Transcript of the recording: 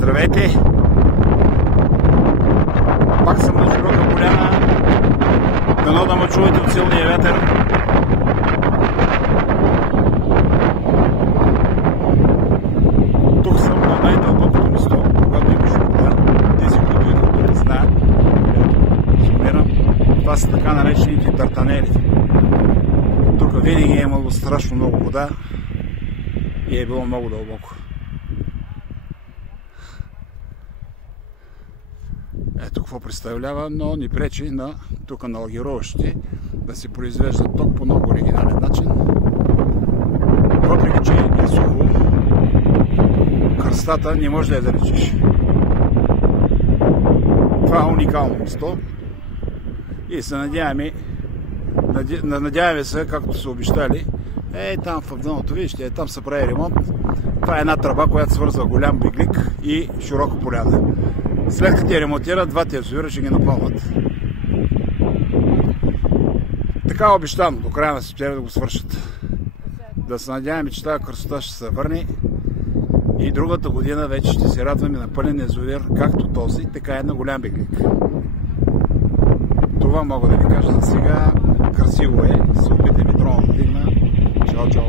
Здравейте! Пак съм на широка поляна. Дано да ме чуете от силния вятър. Тук съм на най-дълбокото место, когато имаш вода. Тези, които идват тук, знаят. Зумирам. Това са така наречените тартанели. Тук винаги е имало страшно много вода и е било много дълбоко. Ето какво представлява, но ни пречи на тук на лагеруващите да се произвежда ток по много оригинален начин. Въпреки че е сухо, кръстата не може да я залечиш. Това е уникално место и се надяваме се, както са обещали, там в дъното, вижте, там се прави ремонт. Това е една тръба, която свързва голям биглик и широка поляна. След като я ремонтират, двата язовира ще ги напълнат. Така е обещано до края на септември да го свършат. Да се надяваме, че тази красота ще се върне и другата година вече ще се радваме на пълен язовир, както този, така и на голям биглик. Това мога да ви кажа за сега. Красиво е. Се опитайте ми трона да дигна. Чао, чао.